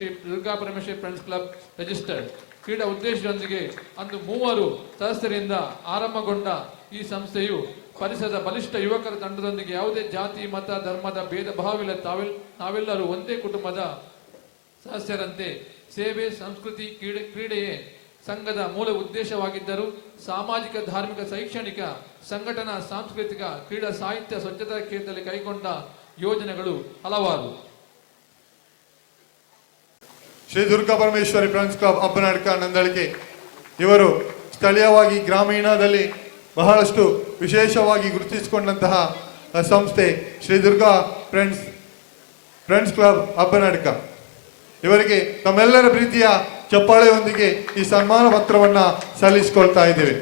Durga Parameshwari friends club registered. ಕ್ರೀಡಾ ಉದ್ದೇಶದೊಂದಿಗೆ ಅಂದು 3 ಸದಸ್ಯರಿಂದ ಆರಂಭಗೊಂಡ ಈ ಸಂಸ್ಥೆಯು ಪರಿಸರದ ಬಲಿಷ್ಠ ಯುವಕರ ತಂಡದೊಂದಿಗೆ ಯಾವುದೇ ಜಾತಿ ಮತ ಧರ್ಮದ ಭೇದ ಭಾವವಿಲ್ಲ, ನಾವೆಲ್ಲರೂ ಒಂದೇ ಕುಟುಂಬದ ಸದಸ್ಯರಂತೆ ಸೇವೆ ಸಂಸ್ಕೃತಿ ಕ್ರೀಡೆಯೇ ಸಂಘದ ಮೂಲ ಉದ್ದೇಶವಾಗಿದ್ದರೂ ಸಾಮಾಜಿಕ ಧಾರ್ಮಿಕ ಶೈಕ್ಷಣಿಕ ಸಂಘಟನಾ ಸಾಂಸ್ಕೃತಿಕ ಕ್ರೀಡಾ ಸಾಹಿತ್ಯ ಸ್ವಚ್ಛತಾ ಕ್ಷೇತ್ರದಲ್ಲಿ ಕೈಗೊಂಡ ಯೋಜನೆಗಳು ಹಲವಾರು. ಶ್ರೀ ದುರ್ಗಾ ಪರಮೇಶ್ವರಿ ಫ್ರೆಂಡ್ಸ್ ಕ್ಲಬ್ ಅಬ್ಬನಡ್ಕ ನಂದಳಿಕೆ ಇವರು ಸ್ಥಳೀಯವಾಗಿ ಗ್ರಾಮೀಣದಲ್ಲಿ ಬಹಳಷ್ಟು ವಿಶೇಷವಾಗಿ ಗುರುತಿಸಿಕೊಂಡಂತಹ ಸಂಸ್ಥೆ ಶ್ರೀ ದುರ್ಗಾ ಫ್ರೆಂಡ್ಸ್ ಕ್ಲಬ್ ಅಬ್ಬನಡ್ಕ. ಇವರಿಗೆ ತಮ್ಮೆಲ್ಲರ ಪ್ರೀತಿಯ ಚಪ್ಪಾಳೆಯೊಂದಿಗೆ ಈ ಸನ್ಮಾನ ಪತ್ರವನ್ನು ಸಲ್ಲಿಸಿಕೊಳ್ತಾ ಇದ್ದೇವೆ.